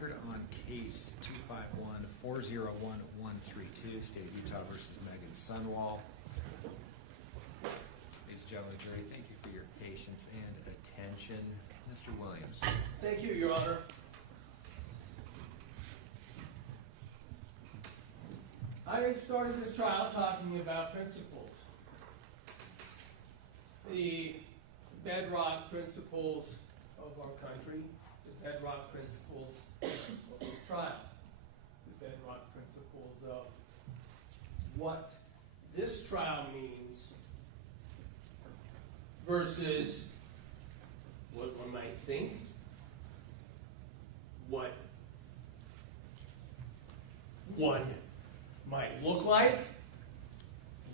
record on case 251-401-132, State of Utah versus Meggan Sundwall. Ladies and gentlemen of the jury, thank you for your patience and attention. Mr. Williams. Thank you, Your Honor. I started this trial talking about principles. The bedrock principles of our country, the bedrock principles of this trial, the bedrock principles of what this trial means versus what one might think, what one might look like,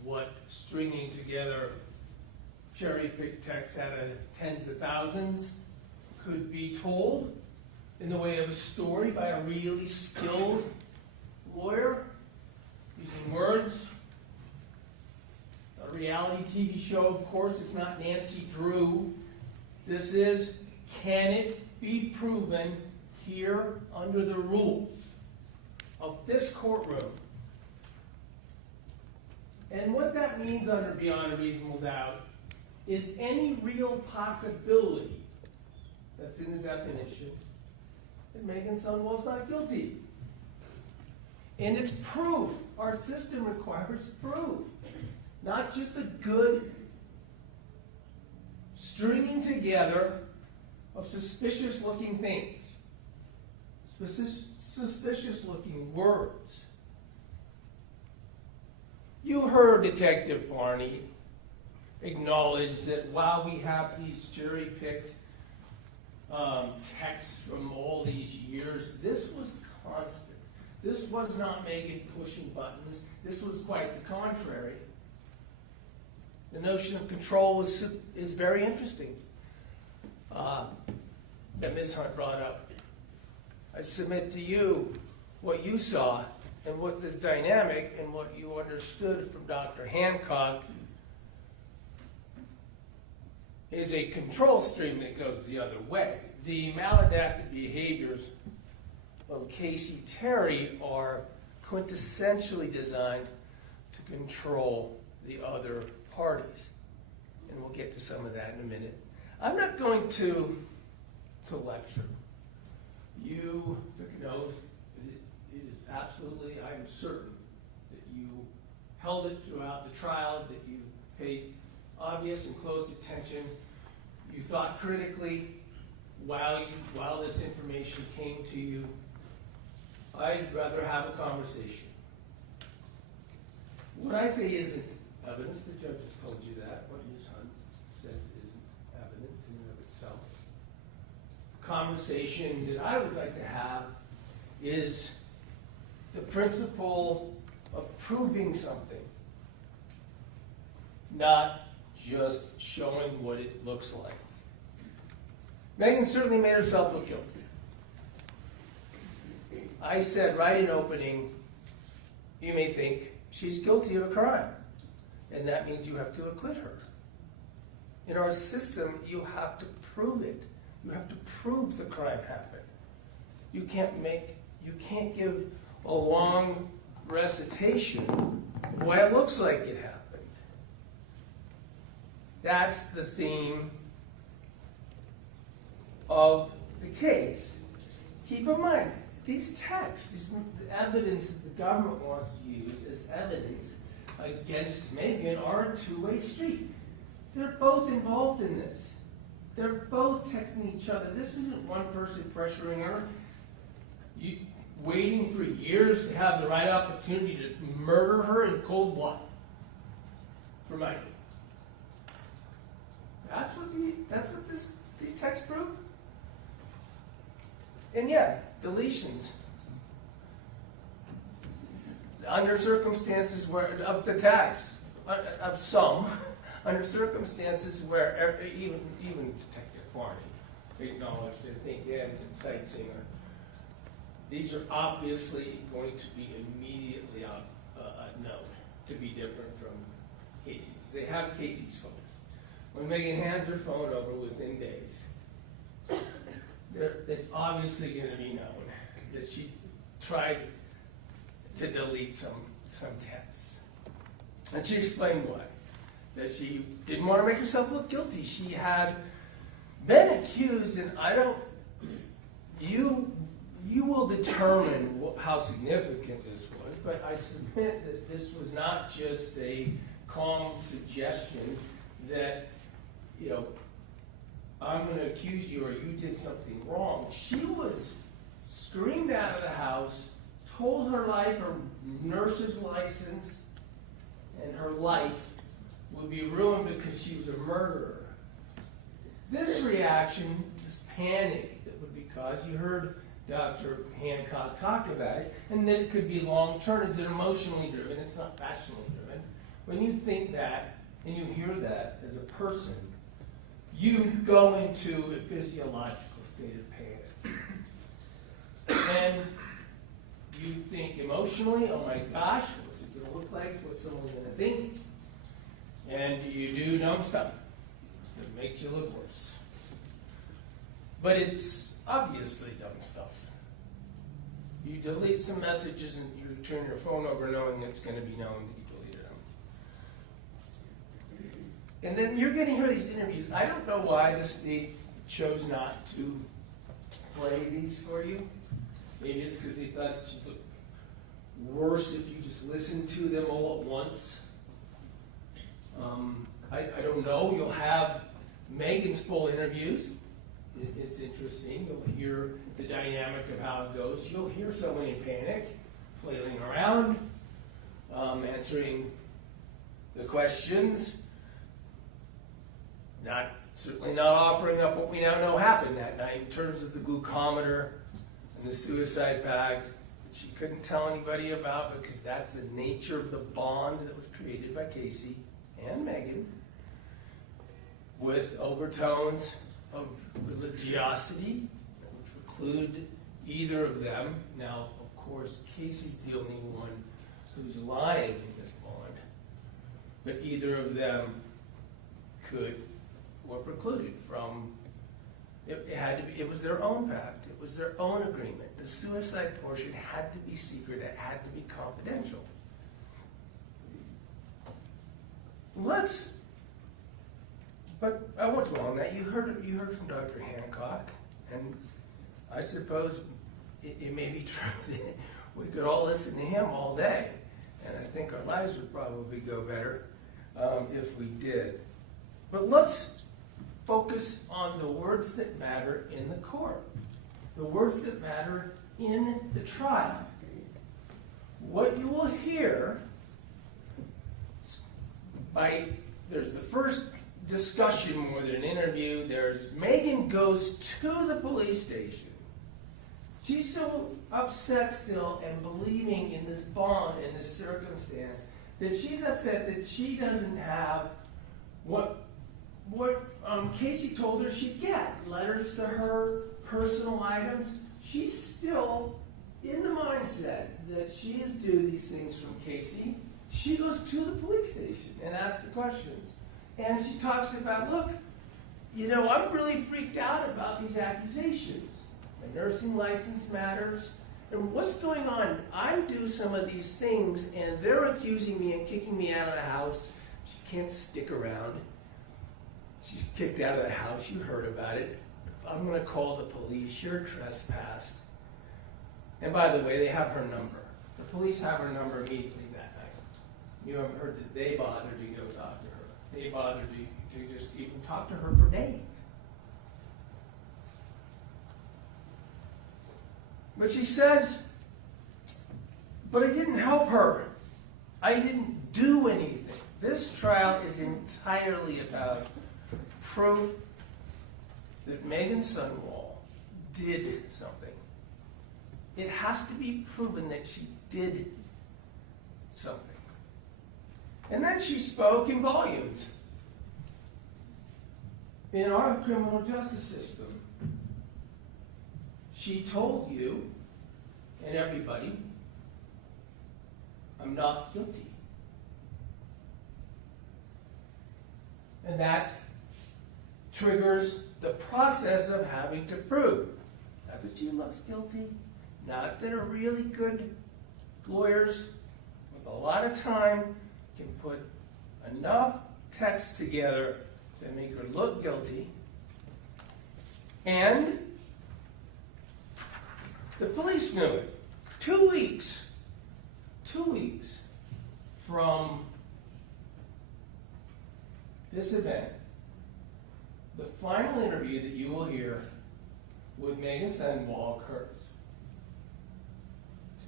what stringing together cherry-picked text out of tens of thousands could be told in the way of a story by a really skilled lawyer using words. A reality TV show, of course, it's not Nancy Drew. This is, can it be proven here under the rules of this courtroom? And what that means under beyond a reasonable doubt is any real possibility that's in the definition that Meggan Sundwall is not guilty. And it's proof. Our system requires proof. Not just a good stringing together of suspicious looking things. Suspicious looking words. You heard Detective Farney acknowledge that while we have these jury-picked texts from all these years, this was constant. This was not Meggan pushing buttons. This was quite the contrary. The notion of control is very interesting that Ms. Hunt brought up. I submit to you what you saw and what this dynamic and what you understood from Dr. Hancock is a control stream that goes the other way. The maladaptive behaviors of Casey Terry are quintessentially designed to control the other parties. And we'll get to some of that in a minute. I'm not going to lecture. You took an oath. It is absolutely, I am certain, that you held it throughout the trial, that you paid obvious and close attention. You thought critically while this information came to you. I'd rather have a conversation. What I say isn't evidence. The judge has told you that. What Ms. Hunt says isn't evidence in and of itself. The conversation that I would like to have is the principle of proving something, not just showing what it looks like. Meggan certainly made herself look guilty. I said right in opening, you may think she's guilty of a crime, and that means you have to acquit her. In our system, you have to prove it. You have to prove the crime happened. You can't give a long recitation of why it looks like it happened. That's the theme of the case. Keep in mind, these texts, this evidence that the government wants to use as evidence against Meggan are a two-way street. They're both involved in this. They're both texting each other. This isn't one person pressuring her, waiting for years to have the right opportunity to murder her in cold blood for money. That's what these texts prove. And yeah, deletions. Under circumstances where, of the tax, of some, under circumstances where even Detective Farney acknowledged, I think, and Sightseer, these are obviously going to be immediately known to be different from Casey's. They have Casey's phone. When Meggan hands her phone over within days, it's obviously going to be known that she tried to delete some texts. And she explained why. That she didn't want to make herself look guilty. She had been accused, and you will determine how significant this was, but I submit that this was not just a calm suggestion that, I'm going to accuse you or you did something wrong. She was screamed out of the house, told her life, her nurse's license, and her life would be ruined because she was a murderer. This reaction, this panic that would be caused, you heard Dr. Hancock talk about it, and that it could be long-term. Is it emotionally driven? It's not passionately driven. When you think that, and you hear that as a person, you go into a physiological state of panic. And you think emotionally, oh my gosh, what's it going to look like? What's someone going to think? And you do dumb stuff that makes you look worse. But it's obviously dumb stuff. You delete some messages and you turn your phone over knowing it's going to be known that you deleted them. And then you're going to hear these interviews. I don't know why the state chose not to play these for you. Maybe it's because they thought it should look worse if you just listened to them all at once. I don't know. You'll have Meggan's full interviews. It's interesting. You'll hear the dynamic of how it goes. You'll hear someone in panic, flailing around, answering the questions, certainly not offering up what we now know happened that night in terms of the glucometer and the suicide pact, which she couldn't tell anybody about because that's the nature of the bond that was created by Casey and Meggan, with overtones of religiosity that would preclude either of them. Now, of course, Casey's the only one who's lying in this bond, but either of them were precluded from. It was their own pact. It was their own agreement. The suicide portion had to be secret. It had to be confidential. But I won't dwell on that. You heard from Dr. Hancock, and I suppose it may be true that we could all listen to him all day, and I think our lives would probably go better if we did. But let's focus on the words that matter in the court, the words that matter in the trial. What you will hear there's the first discussion more than an interview. There's Meggan goes to the police station. She's so upset still and believing in this bond, in this circumstance, that she's upset that she doesn't have what Casey told her she'd get. Letters to her, personal items. She's still in the mindset that she is due these things from Casey. She goes to the police station and asks the questions. And she talks about, look, I'm really freaked out about these accusations. My nursing license matters. And what's going on? I'm due some of these things, and they're accusing me and kicking me out of the house. She can't stick around. She's kicked out of the house. You heard about it. I'm going to call the police. You're trespassed. And by the way, they have her number. The police have her number immediately that night. You haven't heard that they bothered to go talk to her. They bothered to just even talk to her for days. But she says, but it didn't help her. I didn't do anything. This trial is entirely about proof that Meggan Sundwall did something. It has to be proven that she did something. And then she spoke in volumes. In our criminal justice system, she told you and everybody, I'm not guilty. And that triggers the process of having to prove not that she looks guilty, not that are really good lawyers with a lot of time can put enough text together to make her look guilty, and the police knew it. 2 weeks from this event, the final interview that you will hear with Meggan Sundwall occurs.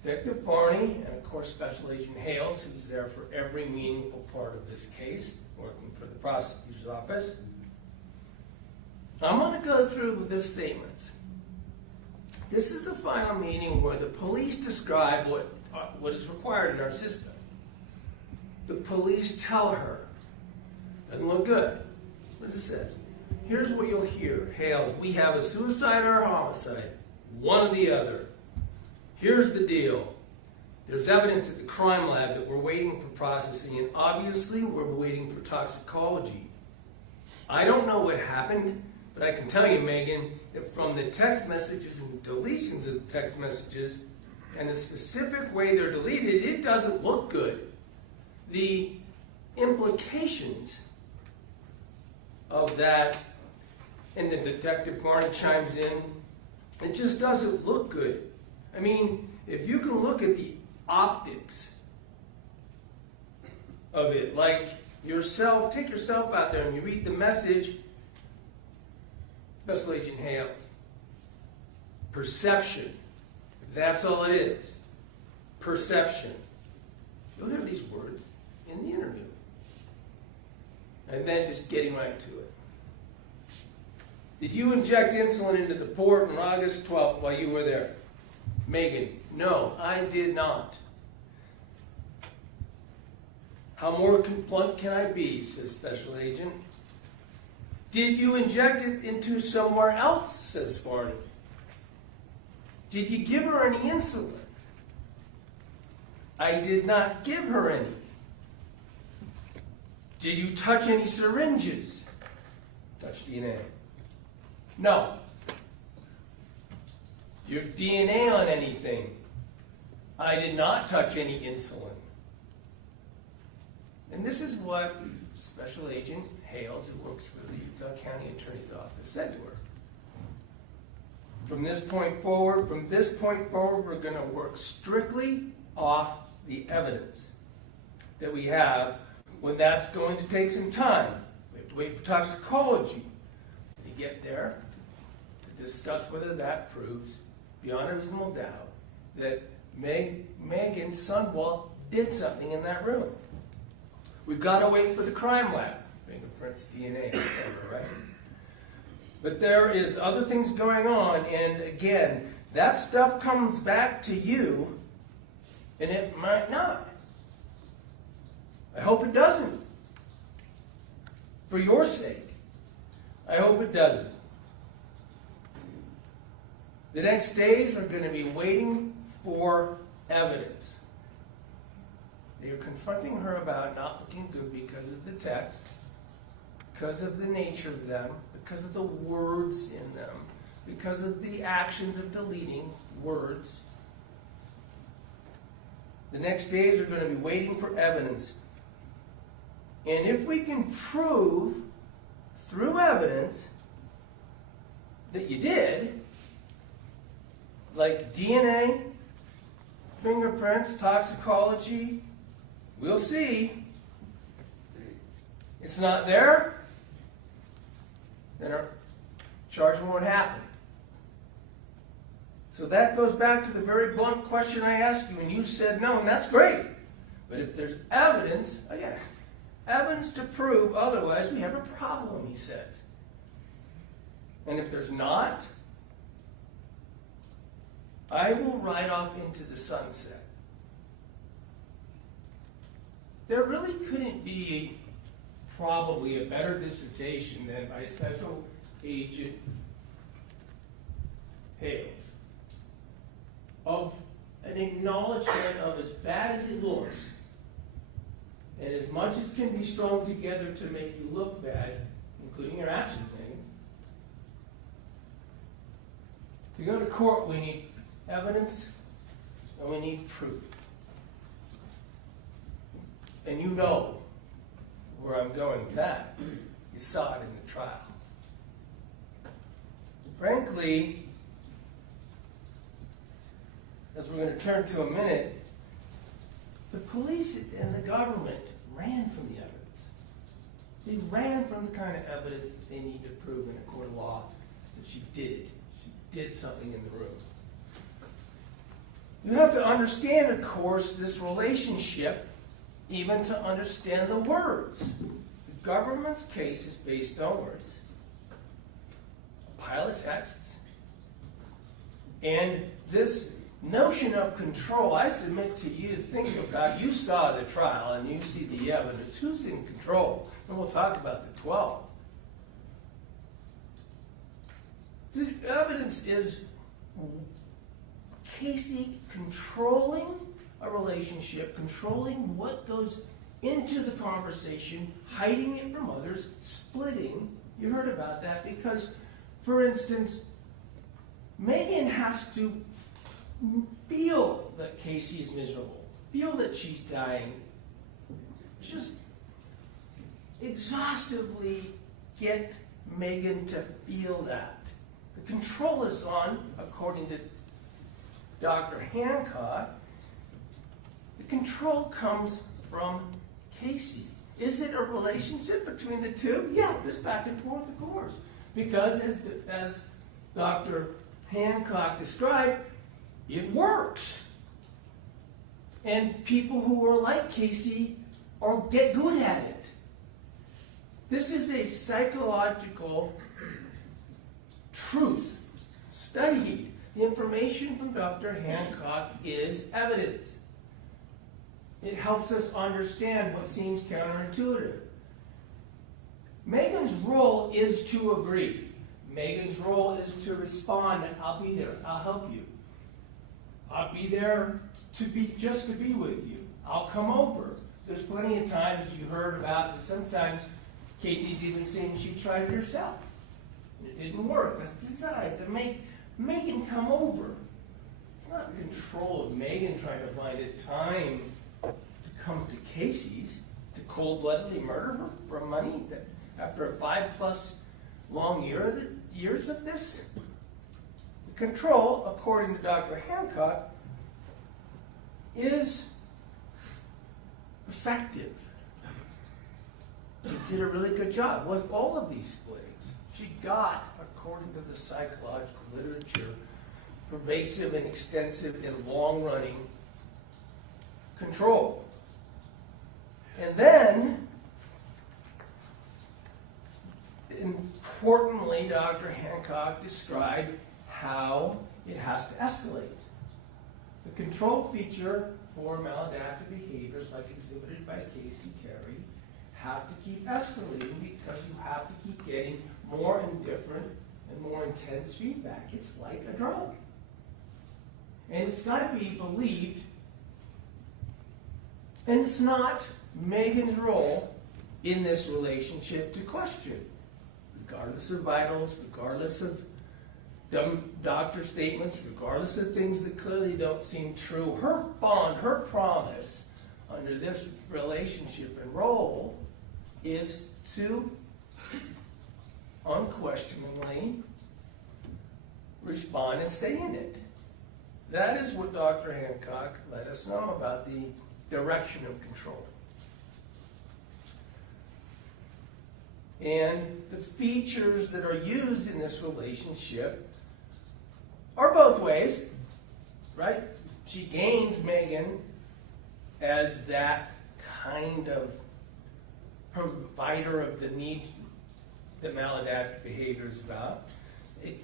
Detective Farney and, of course, Special Agent Hales, who's there for every meaningful part of this case, working for the prosecutor's office. I'm going to go through with this statement. This is the final meeting where the police describe what is required in our system. The police tell her, doesn't look good. What does it say? Here's what you'll hear. Hales, we have a suicide or a homicide, one or the other. Here's the deal. There's evidence at the crime lab that we're waiting for processing, and obviously we're waiting for toxicology. I don't know what happened, but I can tell you, Meggan, that from the text messages and deletions of the text messages and the specific way they're deleted, it doesn't look good. The implications of that, and the Detective Farney chimes in, it just doesn't look good. I mean, if you can look at the optics of it, like yourself, take yourself out there and you read the message, Special Agent Hales, perception, that's all it is, perception. You'll hear these words in the interview. And then just getting right to it. Did you inject insulin into the port on August 12th while you were there? Meggan, no, I did not. How more blunt can I be, says Special Agent. Did you inject it into somewhere else, says Farney. Did you give her any insulin? I did not give her any. Did you touch any syringes? Touch DNA. No. Your DNA on anything? I did not touch any insulin. And this is what Special Agent Hales, who works for the Utah County Attorney's Office, said to her. From this point forward, we're going to work strictly off the evidence that we have. When that's going to take some time, we have to wait for toxicology to get there to discuss whether that proves beyond a reasonable doubt that Meggan Sundwall did something in that room. We've got to wait for the crime lab, fingerprints, DNA, etc., right? But there is other things going on, and again, that stuff comes back to you, and it might not. I hope it doesn't. For your sake, I hope it doesn't. The next days are going to be waiting for evidence. They are confronting her about not looking good because of the text, because of the nature of them, because of the words in them, because of the actions of deleting words. The next days are going to be waiting for evidence. And if we can prove through evidence that you did, like DNA, fingerprints, toxicology, we'll see. It's not there, then our charge won't happen. So that goes back to the very blunt question I asked you, and you said no, and that's great. But if there's evidence, again, evidence to prove otherwise, we have a problem, he says. And if there's not, I will ride off into the sunset. There really couldn't be probably a better dissertation than by Special Agent Hales of an acknowledgement of as bad as it looks, and as much as can be strung together to make you look bad, including your actions, maybe. To go to court, we need evidence and we need proof. And you know where I'm going with that. You saw it in the trial. Frankly, as we're going to turn to a minute, the police and the government ran from the evidence. They ran from the kind of evidence that they need to prove in a court of law that she did it. She did something in the room. You have to understand, of course, this relationship, even to understand the words. The government's case is based on words, a pile of texts, and this notion of control, I submit to you, think about, you saw the trial and you see the evidence. Who's in control? And we'll talk about the 12. The evidence is Casey controlling a relationship, controlling what goes into the conversation, hiding it from others, splitting. You heard about that because, for instance, Meggan has to feel that Casey is miserable, feel that she's dying, just exhaustively get Meggan to feel that. The control is on, according to Dr. Hancock, the control comes from Casey. Is it a relationship between the two? Yeah, there's back and forth, of course. Because as Dr. Hancock described, it works. And people who are like Casey get good at it. This is a psychological truth studied. The information from Dr. Hancock is evidence. It helps us understand what seems counterintuitive. Meggan's role is to agree. Meggan's role is to respond, and I'll be there. I'll help you. I'll be there just to be with you. I'll come over. There's plenty of times you heard about that sometimes Casey's even saying she tried it herself. And it didn't work. That's designed to make Meggan come over. It's not in control of Meggan trying to find a time to come to Casey's to cold-bloodedly murder her for money that after a 5+ long years of this. The control, according to Dr. Hancock, is effective. She did a really good job with all of these splittings. She got, according to the psychological literature, pervasive and extensive and long-running control. And then, importantly, Dr. Hancock described how it has to escalate. The control feature for maladaptive behaviors like exhibited by Casey Terry have to keep escalating because you have to keep getting more and different and more intense feedback. It's like a drug. And it's got to be believed. And it's not Meggan's role in this relationship to question, regardless of vitals, regardless of dumb doctor statements, regardless of things that clearly don't seem true. Her bond, her promise under this relationship and role is to unquestioningly respond and stay in it. That is what Dr. Hancock let us know about the direction of control. And the features that are used in this relationship are both ways, right? She gains Meggan as that kind of provider of the need that maladaptive behavior is about.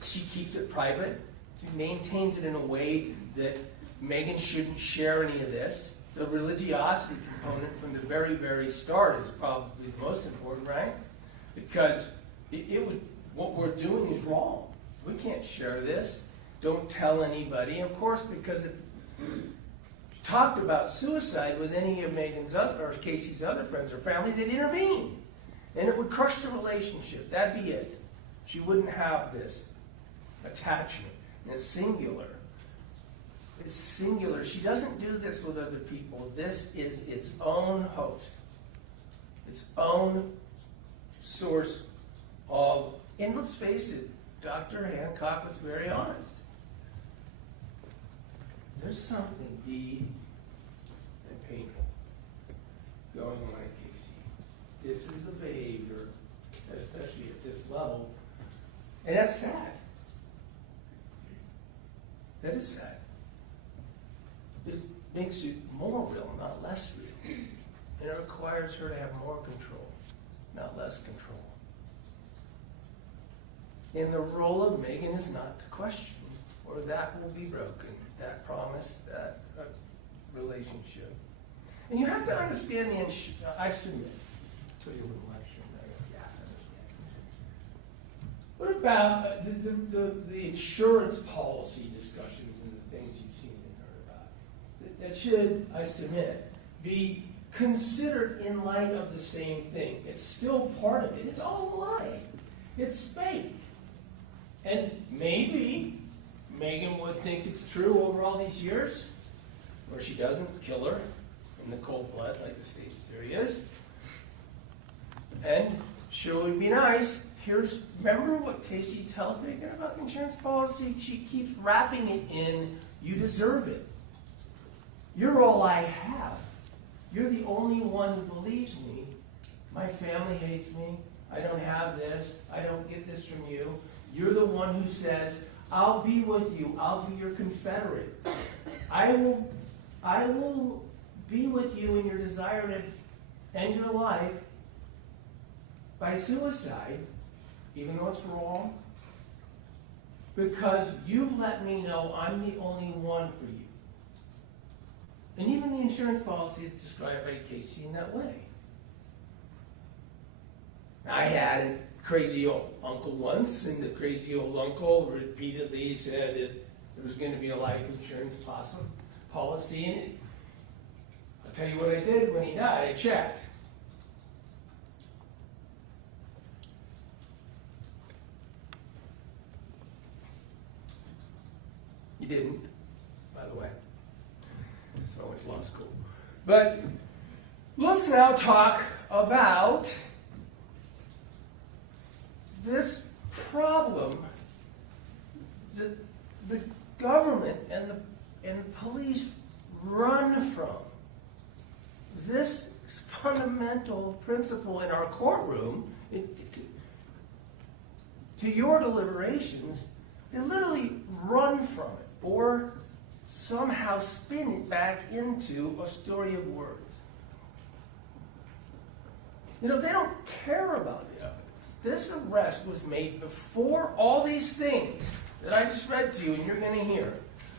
She keeps it private. She maintains it in a way that Meggan shouldn't share any of this. The religiosity component from the very, very start is probably the most important, right? Because what we're doing is wrong. We can't share this. Don't tell anybody. Of course, because if you talked about suicide with any of Meggan's or Casey's other friends or family, they'd intervene. And it would crush the relationship. That'd be it. She wouldn't have this attachment. And it's singular. It's singular. She doesn't do this with other people. This is its own host, its own source of, and let's face it, Dr. Hancock was very honest. There's something deep and painful going on in Casey. This is the behavior, especially at this level, and that's sad. That is sad. It makes it more real, not less real. And it requires her to have more control, not less control. And the role of Meggan is not to question, or that will be broken, that promise, that relationship. And you have to understand I submit to you with election. You have to understand. What about the insurance policy discussions and the things you've seen and heard about? That should, I submit, be considered in light of the same thing. It's still part of it. It's all a lie. It's fake. And maybe Meggan would think it's true over all these years, where she doesn't kill her in the cold blood like the state's theory is. And sure would be nice. Remember what Casey tells Meggan about the insurance policy? She keeps wrapping it in, you deserve it. You're all I have. You're the only one who believes me. My family hates me. I don't have this. I don't get this from you. You're the one who says, I'll be with you. I'll be your confederate. I will be with you in your desire to end your life by suicide, even though it's wrong, because you let me know I'm the only one for you. And even the insurance policy is described by Casey in that way. I had a crazy old uncle once, and the crazy old uncle repeatedly said that there was going to be a life insurance policy in it. I'll tell you what I did when he died. I checked. You didn't, by the way. So I went to law school. But let's now talk about this problem that the government and the police run from. This fundamental principle in our courtroom, to your deliberations, they literally run from it or somehow spin it back into a story of words. They don't care about the evidence. This arrest was made before all these things that I just read to you and you're going to hear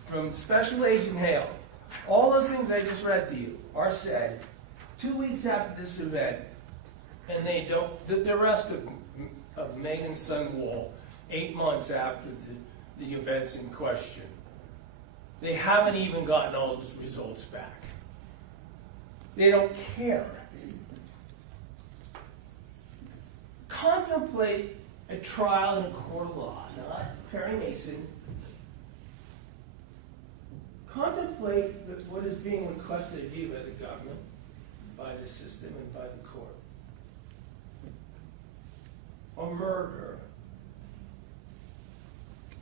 from Special Agent Hale. All those things I just read to you are said 2 weeks after this event, and they don't. The arrest of Meggan Sundwall 8 months after the events in question. They haven't even gotten all those results back. They don't care. Contemplate a trial in a court of law, not Perry Mason. Contemplate what is being requested of you by the government, by the system, and by the court. A murder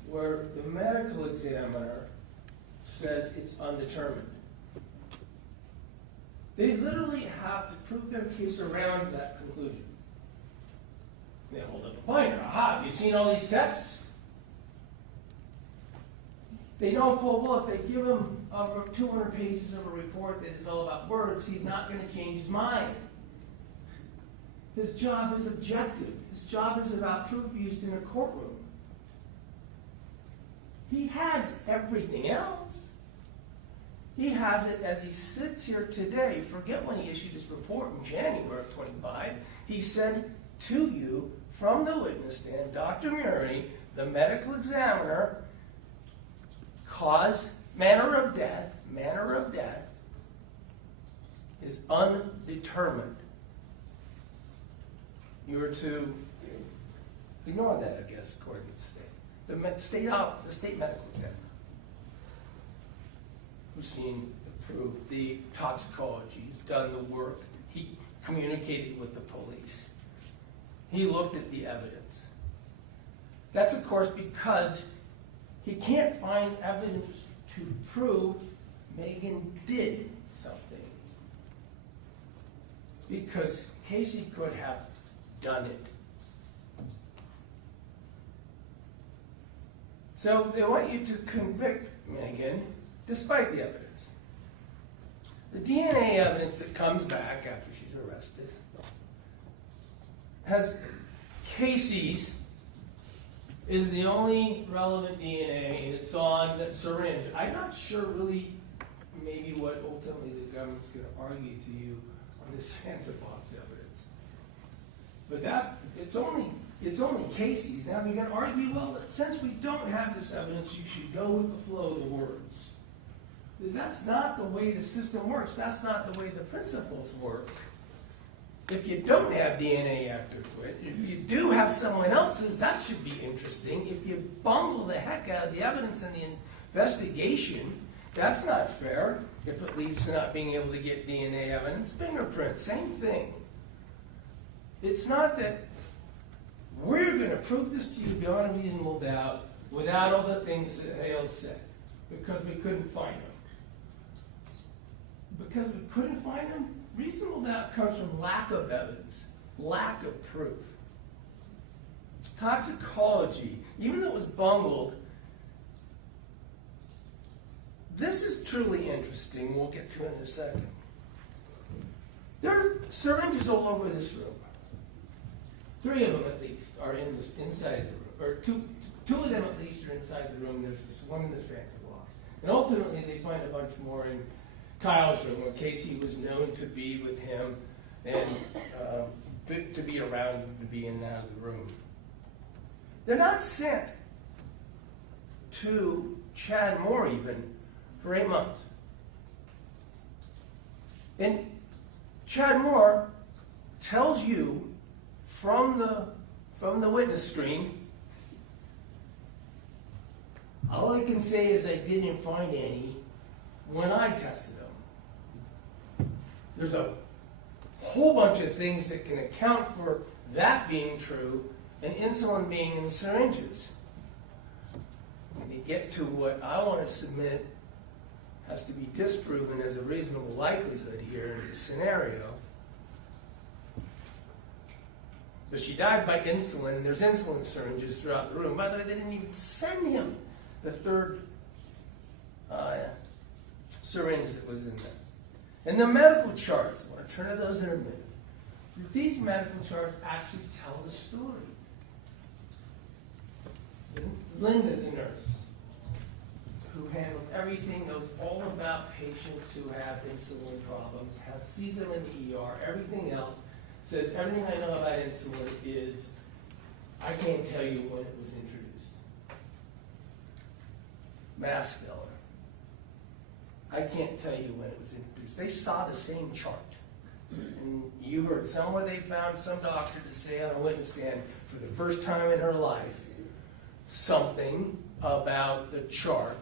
where the medical examiner says it's undetermined. They literally have to prove their case around that conclusion. They hold up a pointer. Aha, have you seen all these tests? They know full well if they give him over 200 pages of a report that is all about words, he's not going to change his mind. His job is objective. His job is about proof used in a courtroom. He has everything else. He has it as he sits here today. Forget when he issued his report in January of 25. He said to you from the witness stand, Dr. Murray, the medical examiner, manner of death is undetermined. You were to ignore that, I guess, according to the state. The state medical examiner. who's seen the proof, the toxicology, he's done the work, he communicated with the police. He looked at the evidence. That's, of course, because he can't find evidence to prove Meggan did something. Because Casey could have done it. So they want you to convict Meggan despite the evidence. The DNA evidence that comes back after she's arrested has Casey's is the only relevant DNA, and it's on the syringe. I'm not sure really maybe what ultimately the government's going to argue to you on this Santa box evidence. But that, it's only Casey's. Now you're going to argue, well, but since we don't have this evidence, you should go with the flow of the words. That's not the way the system works. That's not the way the principles work. If you don't have DNA after quit, if you do have someone else's, that should be interesting. If you bungle the heck out of the evidence in the investigation, that's not fair. If it leads to not being able to get DNA evidence, fingerprints, same thing. It's not that we're going to prove this to you beyond a reasonable doubt without all the things that Hale said, because we couldn't find them. Because we couldn't find them, reasonable doubt comes from lack of evidence, lack of proof. Toxicology, even though it was bungled, this is truly interesting. We'll get to it in a second. There are syringes all over this room. 3 of them at least are inside the room, or two of them at least are inside the room. There's this one in the phantom box. And ultimately they find a bunch more in Kyle's room, where Casey was known to be with him and to be around him, to be in and out of the room. They're not sent to Chad Moore even for 8 months. And Chad Moore tells you from the witness screen, all I can say is I didn't find any when I tested them. There's a whole bunch of things that can account for that being true and insulin being in the syringes. When you get to what I want to submit has to be disproven as a reasonable likelihood here as a scenario. But she died by insulin, and there's insulin syringes throughout the room. By the way, they didn't even send him the third syringe that was in there. And the medical charts, I want to turn to those in a minute. These medical charts actually tell the story. Linda, the nurse, who handled everything, knows all about patients who have insulin problems, sees them in the ER, everything else, says everything I know about insulin is, I can't tell you when it was introduced. Masteller, I can't tell you when it was introduced. They saw the same chart. And you heard somewhere they found some doctor to say on a witness stand for the first time in her life something about the chart.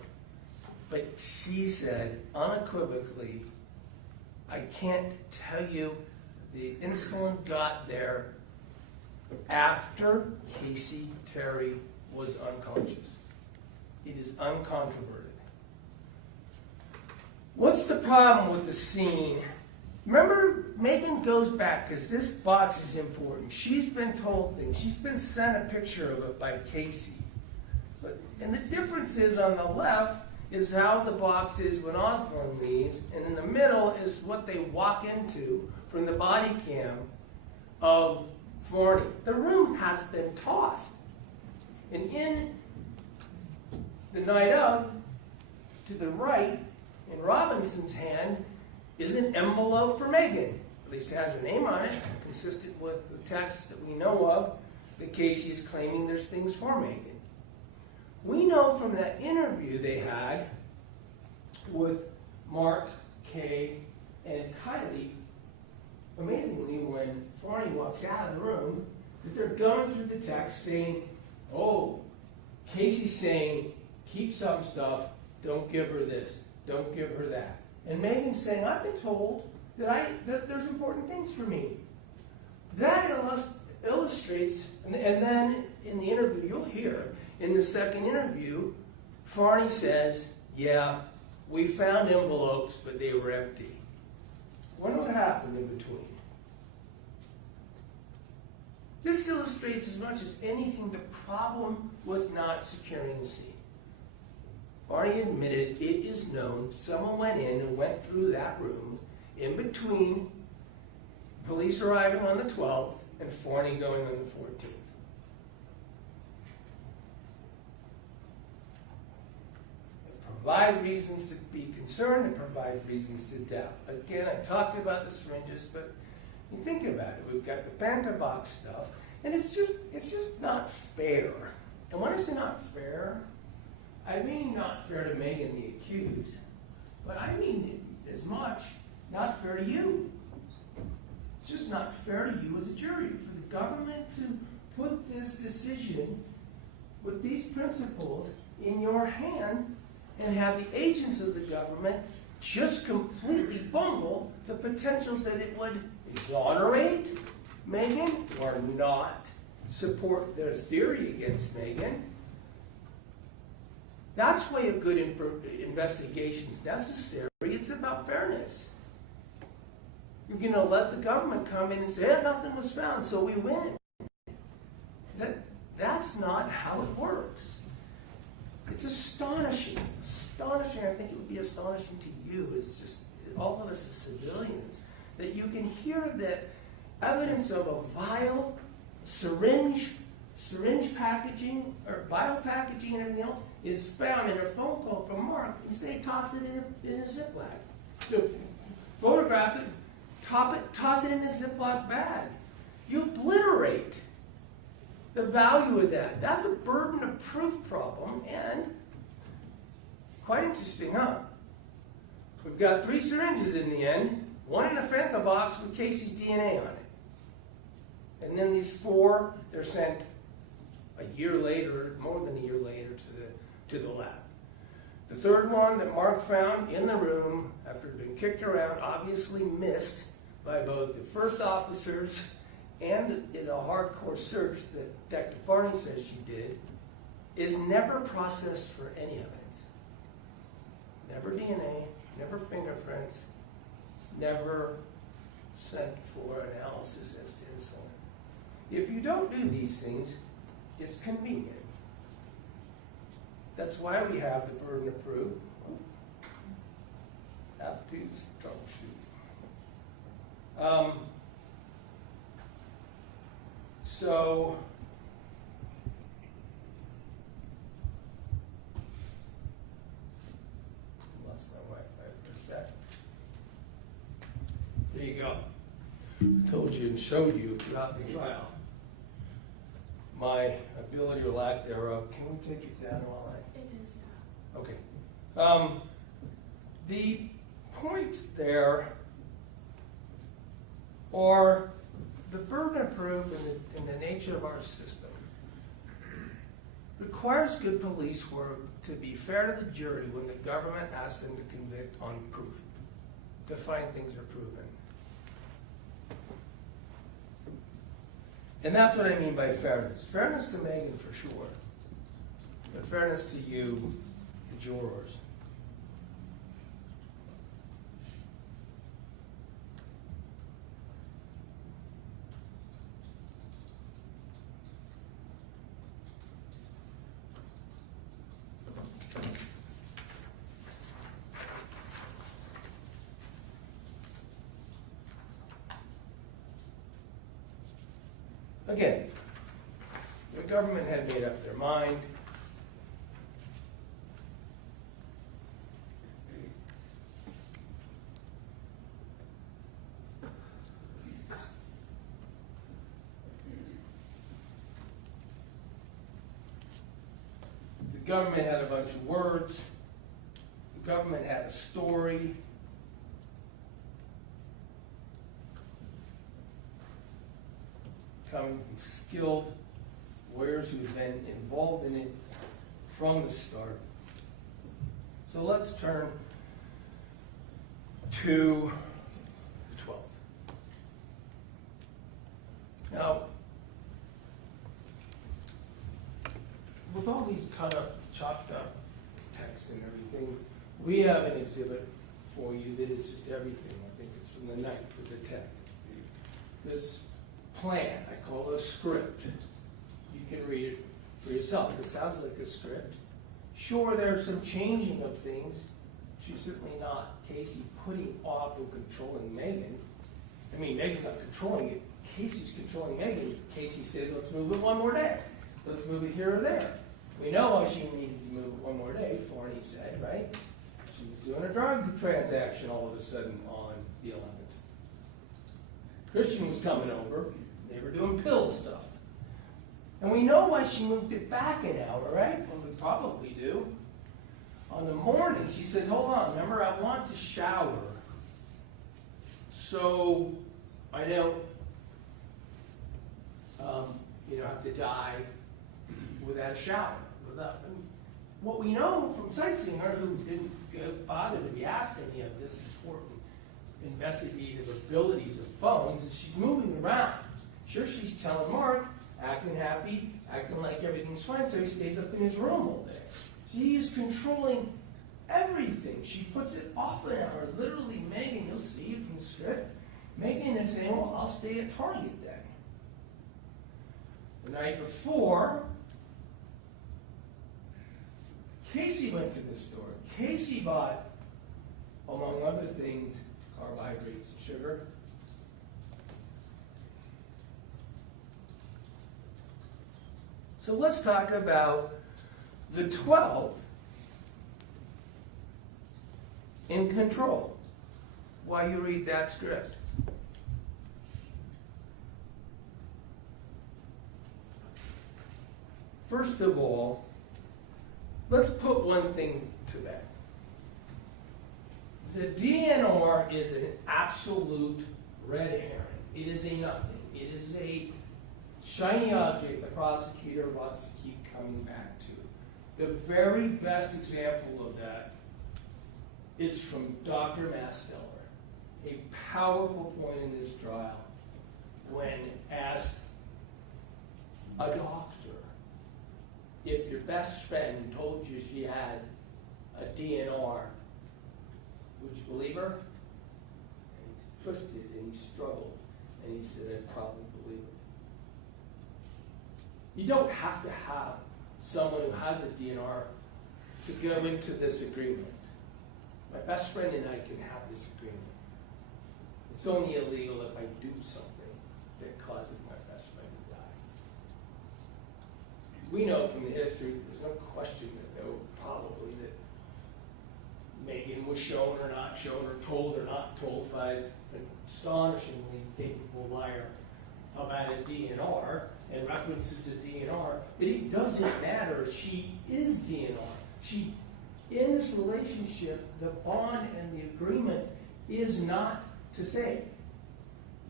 But she said unequivocally, I can't tell you the insulin got there after Casey Terry was unconscious. It is uncontroverted. What's the problem with the scene? Remember, Meggan goes back, because this box is important. She's been told things. She's been sent a picture of it by Casey. And the difference is on the left is how the box is when Osborne leaves, and in the middle is what they walk into from the body cam of Forney. The room has been tossed. And in the night of, to the right, in Robinson's hand, is an envelope for Meggan. At least it has her name on it, consistent with the text that we know of, that Casey is claiming there's things for Meggan. We know from that interview they had with Mark, Kay, and Kylee, amazingly, when Forney walks out of the room, that they're going through the text saying, oh, Casey's saying, keep some stuff, don't give her this. Don't give her that. And Meggan's saying, I've been told that there's important things for me. That illustrates, and then in the interview, you'll hear, in the second interview, Farney says, yeah, we found envelopes, but they were empty. Wonder what happened in between. This illustrates as much as anything the problem with not securing the scene. Farney admitted it is known someone went in and went through that room in between police arriving on the 12th and Farney going on the 14th. Provide reasons to be concerned and provide reasons to doubt. Again, I talked about the syringes, but you think about it. We've got the Fanta box stuff, and it's just not fair. And when I say not fair, I mean not fair to Meggan the accused, but I mean it as much not fair to you. It's just not fair to you as a jury for the government to put this decision with these principles in your hand and have the agents of the government just completely bungle the potential that it would exonerate Meggan or not support their theory against Meggan. That's why a good investigation is necessary. It's about fairness. You're going to let the government come in and say, nothing was found, so we win. That's not how it works. It's astonishing. Astonishing. I think it would be astonishing to you, as just all of us as civilians, that you can hear that evidence of a vial, syringe packaging, or vial packaging and everything else is found in a phone call from Mark. You say, toss it in a Ziploc. So, photograph it, toss it in a Ziploc bag. You obliterate the value of that. That's a burden of proof problem, and quite interesting, huh? We've got 3 syringes in the end, one in a Fanta box with Casey's DNA on it. And then these 4, they're sent a year later, more than a year later, to the lab. The third one that Mark found in the room, after it had been kicked around, obviously missed by both the first officers and in a hardcore search that Detective Farney says she did, is never processed for any evidence. Never DNA, never fingerprints, never sent for analysis as to insulin. If you don't do these things, it's convenient. That's why we have the burden of proof. Aptitudes, troubleshooting. So, lost my Wi-Fi for a sec. There you go. I told you and showed you throughout the trial my ability or lack thereof. Can we take it down while It is now. Okay. The points there are the burden of proof and the nature of our system requires good police work to be fair to the jury when the government asks them to convict on proof, to find things are proven. And that's what I mean by fairness. Fairness to Meggan for sure, but fairness to you, the jurors. Again, the government had made up their mind. The government had a bunch of words. The government had a story. Coming from skilled lawyers who've been involved in it from the start. So let's turn to the 12th. Now, with all these kind of chopped up texts and everything, we have an exhibit for you that is just everything. I think it's from the night with the text. This plan, I call it a script. You can read it for yourself. It sounds like a script. Sure, there's some changing of things. She's certainly not Casey putting off and controlling Meggan. I mean, Meggan's not controlling it. Casey's controlling Meggan. Casey said, let's move it one more day. Let's move it here or there. We know why she needed to move it one more day, Forney said, right? She was doing a drug transaction all of a sudden on the 11th. Christian was coming over. They were doing pill stuff. And we know why she moved it back an hour, right? Well, we probably do. On the morning, she says, hold on, remember, I want to shower. So I don't, have to die without a shower. What we know from sightseeing her, who didn't bother to be asked any of this important investigative abilities of phones, is she's moving around. Sure, she's telling Mark, acting happy, acting like everything's fine, so he stays up in his room all day. She is controlling everything. She puts it off an hour. Literally, Meggan, you'll see it from the script, Meggan is saying, well, I'll stay at Target then. The night before, Casey went to the store. Casey bought, among other things, carbohydrates and sugar. So let's talk about the 12th in control while you read that script. First of all, let's put one thing to bed. The DNR is an absolute red herring. It is a nothing. It is a shiny object the prosecutor wants to keep coming back to. The very best example of that is from Dr. Masteller, a powerful point in this trial when asked a doctor if your best friend told you she had a DNR, would you believe her? And he twisted and he struggled and he said, I'd probably believe it. You don't have to have someone who has a DNR to go into this agreement. My best friend and I can have this agreement. It's only illegal if I do something that causes my best friend to die. We know from the history, there's no question that there were probably that Meggan was shown or not shown or told or not told by an astonishingly capable liar about a DNR and references to DNR, but it doesn't matter. She is DNR. In this relationship, the bond and the agreement is not to save,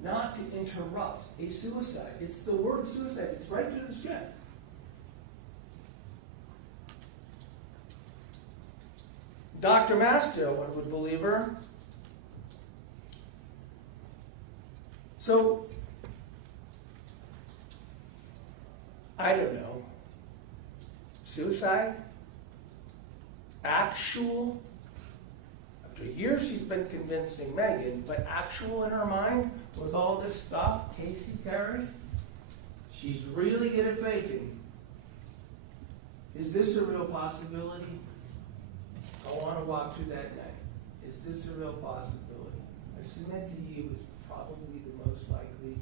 not to interrupt a suicide. It's the word suicide. It's right to the script. Dr. Masto, one would believe her. So, I don't know, suicide? Actual? After years she's been convincing Meggan, but actual in her mind with all this stuff, Casey Terry? She's really good at faking. Is this a real possibility? I want to walk through that night. Is this a real possibility? I submit to you is probably the most likely,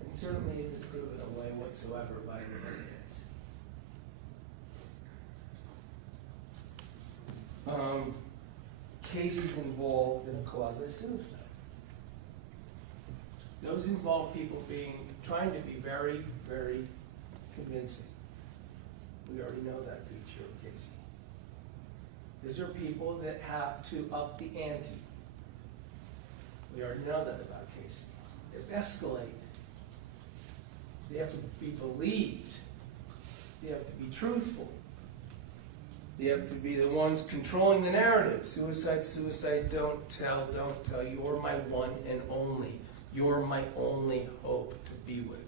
and certainly isn't proven away whatsoever by the evidence. Cases involved in a quasi-suicide. Those involve people trying to be very, very convincing. We already know that feature of Casey. These are people that have to up the ante. We already know that about Casey. They have to escalate. They have to be believed. They have to be truthful. They have to be the ones controlling the narrative. Suicide, suicide, don't tell, you're my one and only. You're my only hope to be with.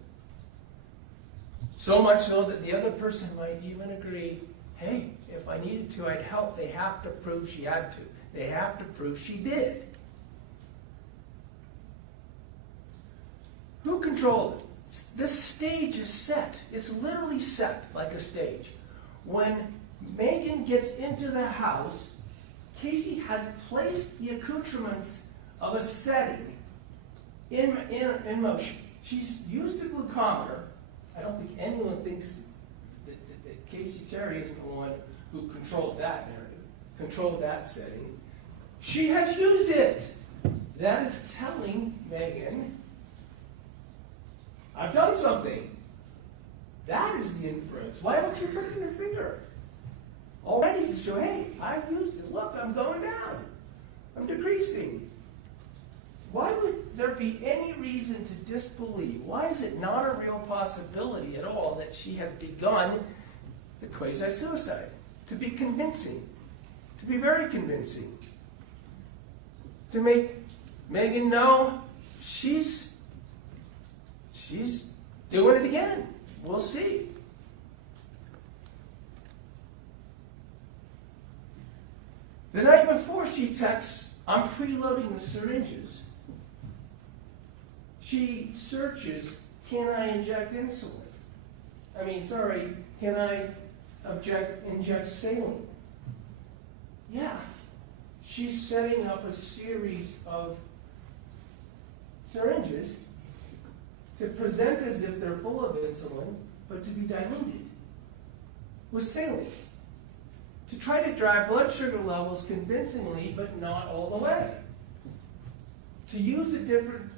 So much so that the other person might even agree, hey, if I needed to, I'd help. They have to prove she had to. They have to prove she did. Who controlled it? This stage is set. It's literally set like a stage. When Meggan gets into the house, Casey has placed the accoutrements of a setting in motion. She's used the glucometer. I don't think anyone thinks that Casey Terry isn't the one who controlled that narrative, controlled that setting. She has used it. That is telling Meggan, I've done something. That is the inference. Why don't you put in your finger? Already to show, hey, I've used it. Look, I'm going down. I'm decreasing. Why would there be any reason to disbelieve? Why is it not a real possibility at all that she has begun the quasi-suicide? To be convincing. To be very convincing. To make Meggan know she's doing it again. We'll see. The night before, she texts, I'm preloading the syringes. She searches, can I inject insulin? Can I inject saline? Yeah. She's setting up a series of syringes to present as if they're full of insulin, but to be diluted with saline. To try to drive blood sugar levels convincingly, but not all the way. To use a different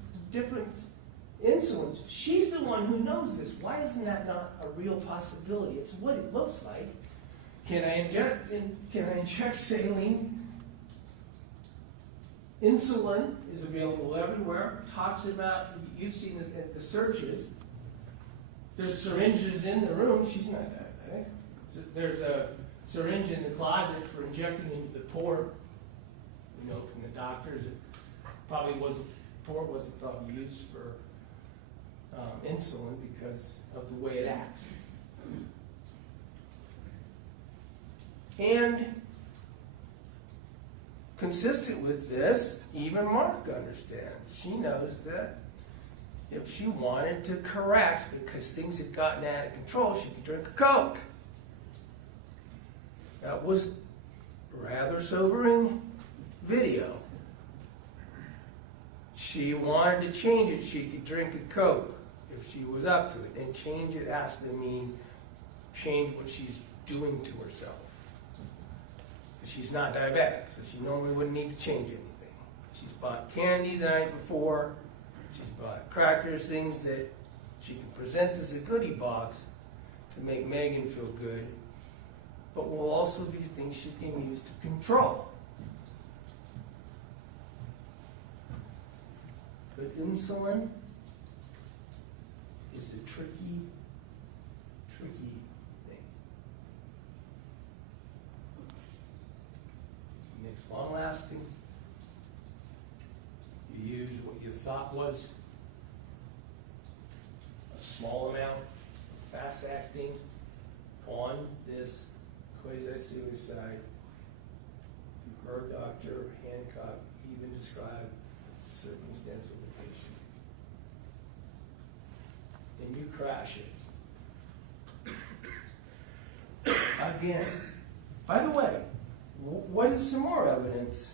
insulins. She's the one who knows this. Why isn't that not a real possibility? It's what it looks like. Can I inject saline? Insulin is available everywhere. Talks about, you've seen this at the searches. There's syringes in the room. She's not diabetic. There's a syringe in the closet for injecting into the port. We know from the doctors it probably wasn't probably used for insulin because of the way it acts. And consistent with this, even Mark understands. She knows that if she wanted to correct because things had gotten out of control, she could drink a Coke. That was rather sobering video. She wanted to change it. She could drink a Coke if she was up to it. And change it has to mean change what she's doing to herself. She's not diabetic, so she normally wouldn't need to change anything. She's bought candy the night before. She's bought crackers, things that she can present as a goodie box to make Meggan feel good, but will also be things she can use to control. But insulin is a tricky thing. It makes long-lasting. You use what you thought was a small amount, fast-acting, on this quasi-suicide. Her doctor, Hancock, even described the circumstance of the patient. And you crash it. Again. By the way, what is some more evidence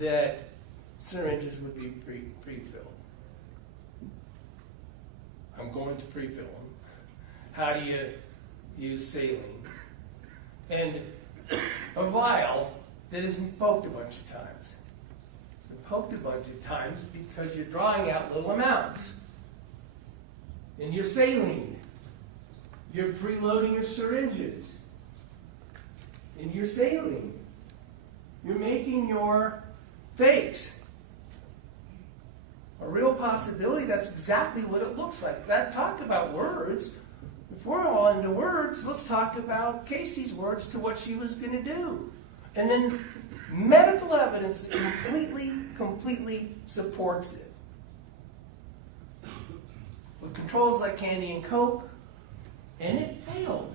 that syringes would be pre-filled? I'm going to pre-fill them. How do you use saline? And a vial that isn't poked a bunch of times. It's been poked a bunch of times because you're drawing out little amounts. In your saline, you're preloading your syringes. In your saline, you're making your fakes. A real possibility, that's exactly what it looks like. That talk about words, if we're all into words, let's talk about Casey's words to what she was going to do. And then medical evidence completely supports it. With controls like candy and Coke, and it failed.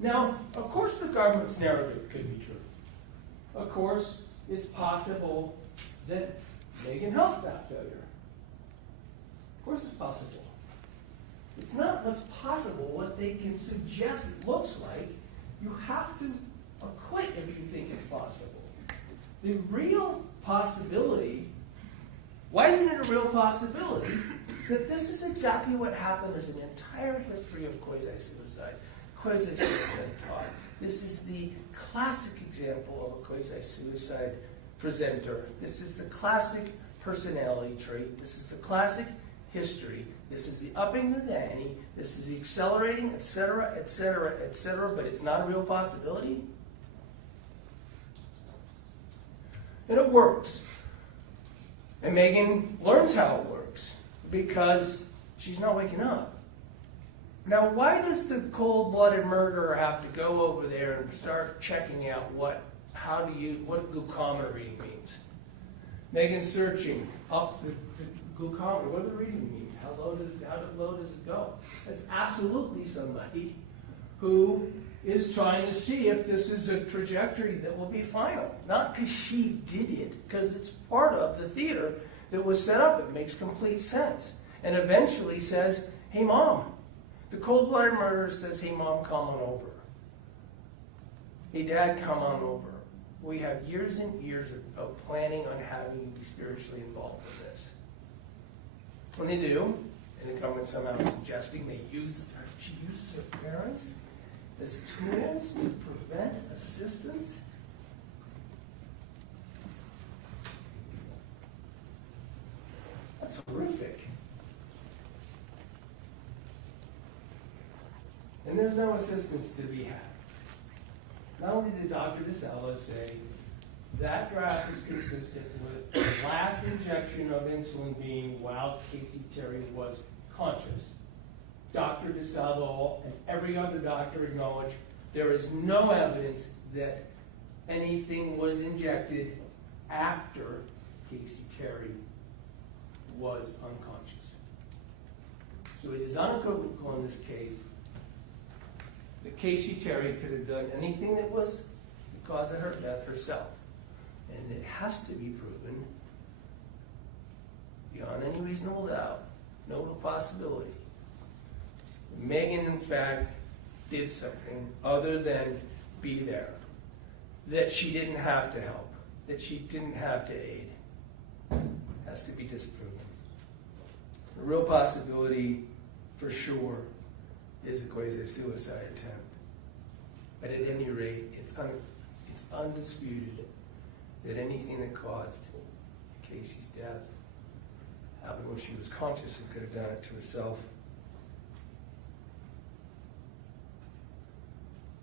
Now, of course the government's narrative could be true. Of course, it's possible that Meggan helped that failure. Of course it's possible. It's not what's possible, what they can suggest it looks like. You have to acquit if you think it's possible. The real possibility, why isn't it a real possibility? That this is exactly what happened. There's an entire history of quasi-suicide talk. This is the classic example of a quasi-suicide presenter. This is the classic personality trait. This is the classic history. This is the upping the ante. This is the accelerating, etc., etc., etc., but it's not a real possibility. And it works. And Meggan learns how it works because she's not waking up. Now, why does the cold-blooded murderer have to go over there and start checking out what glucometer reading means? Meggan's searching up the glucometer. What does the reading mean? How low does it go? It's absolutely somebody who is trying to see if this is a trajectory that will be final. Not because she did it, because it's part of the theater that was set up. It makes complete sense. And eventually says, hey, Mom. The cold-blooded murderer says, hey, Mom, come on over. Hey, Dad, come on over. We have years and years of planning on having you be spiritually involved in this. When they do, and the government somehow suggesting she used her parents as tools to prevent assistance. That's horrific. And there's no assistance to be had. Not only did Dr. DeSalvo say that graph is consistent with the last injection of insulin being while Casey Terry was conscious. Dr. DeSalvo and every other doctor acknowledged there is no evidence that anything was injected after Casey Terry was unconscious. So it is unequivocal in this case that Casey Terry could have done anything that was the cause of her death herself. And it has to be proven beyond any reasonable doubt, no real possibility. Meggan, in fact, did something other than be there. That she didn't have to help. That she didn't have to aid. Has to be disproven. The real possibility, for sure, is a quasi-suicide attempt. But at any rate, it's undisputed that anything that caused Casey's death happened when she was conscious and could have done it to herself.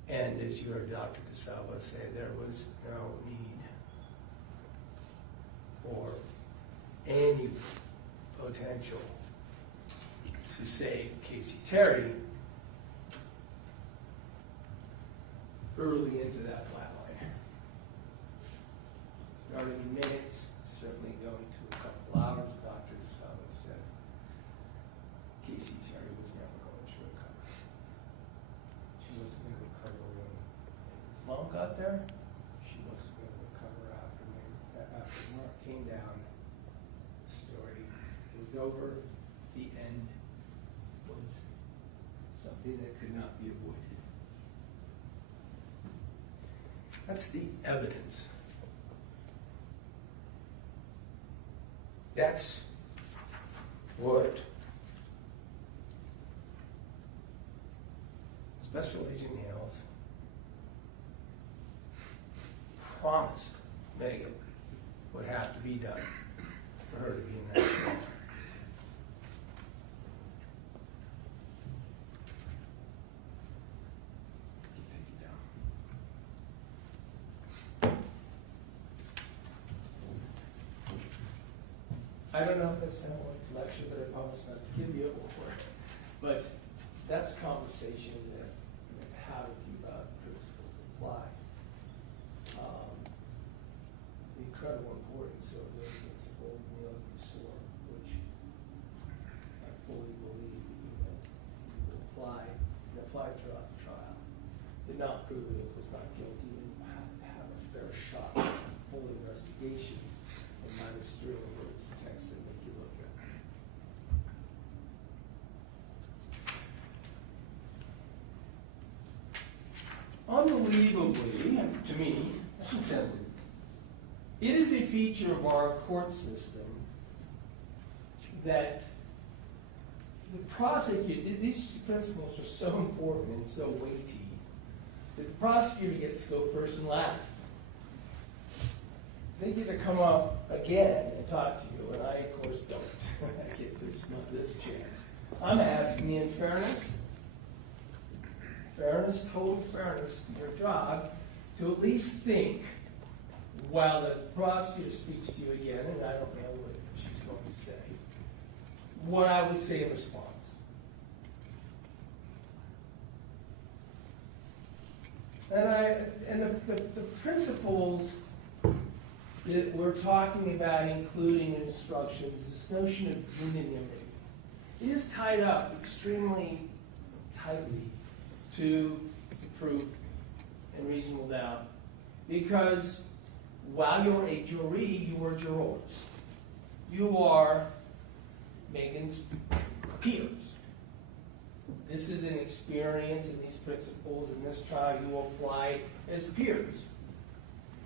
And as you heard Dr. DeSalvo say, there was no need or any potential to save Casey Terry early into that flat line. Starting in minutes, certainly going to a couple hours, Dr. DeSalvo said Casey Terry was never going to recover. She wasn't going to recover when his mom got there. She wasn't going to recover after Mark came down. The story was over. The end was something that could not be avoided. That's the evidence. That's what Special Agent Hales promised Meggan would have to be done for her to be in that situation. I don't know if that's sound like a lecture that I promised not to give you, but that's conversation. conversation that have with you about principles applied. The incredible importance of those principles in the other sort, which I fully believe you will apply throughout the trial. Did not prove that it was not guilty, and have to have a fair shot at full investigation and minus three words of text that make you look at. Unbelievably, to me, I shouldn't say unbelievably, it is a feature of our court system that the prosecutor, these principles are so important and so weighty that the prosecutor gets to go first and last. They get to come up again and talk to you, and I, of course, don't. I get this chance. I'm asking you in fairness, total fairness to your job, to at least think while the prosecutor speaks to you again, and I don't know what she's going to say, what I would say in response. And the principles that we're talking about, including in instructions, this notion of unanimity, it is tied up extremely tightly to proof and reasonable doubt, because while you're a jury, you are jurors. You are Meggan's peers. This is an experience, and these principles in this trial you will apply as peers.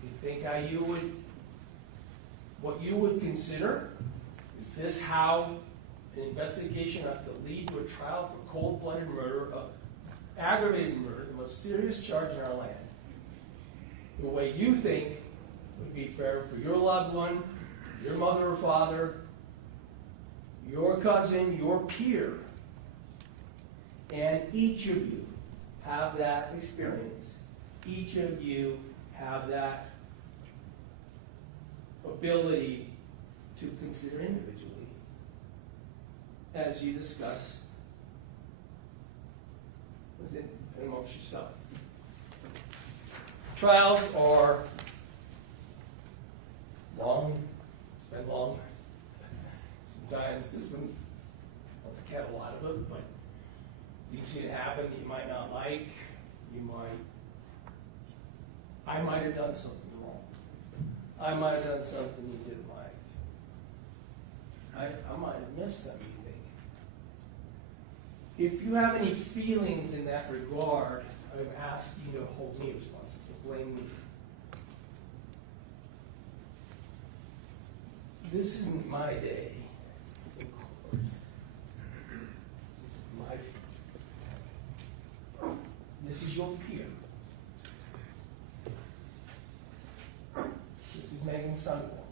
You think how you would, what you would consider, is this how an investigation ought to lead to a trial for cold-blooded murder, aggravated murder, the most serious charge in our land? The way you think would be fair for your loved one, your mother or father, your cousin, your peer. And each of you have that experience. Each of you have that ability to consider individually as you discuss within and amongst yourself. Trials are long. It's been long. Sometimes this one, I don't think I had a lot of it, but you see it happen that you might not like. I might have done something wrong. I might have done something you didn't like. I might have missed something you think. If you have any feelings in that regard, I would ask you to hold me responsible, blame me. This isn't my day in court. This is my future. This is your peer. This is Meggan Sundwall.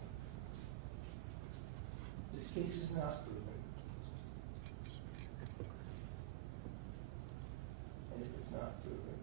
This case is not proven. And if it's not proven,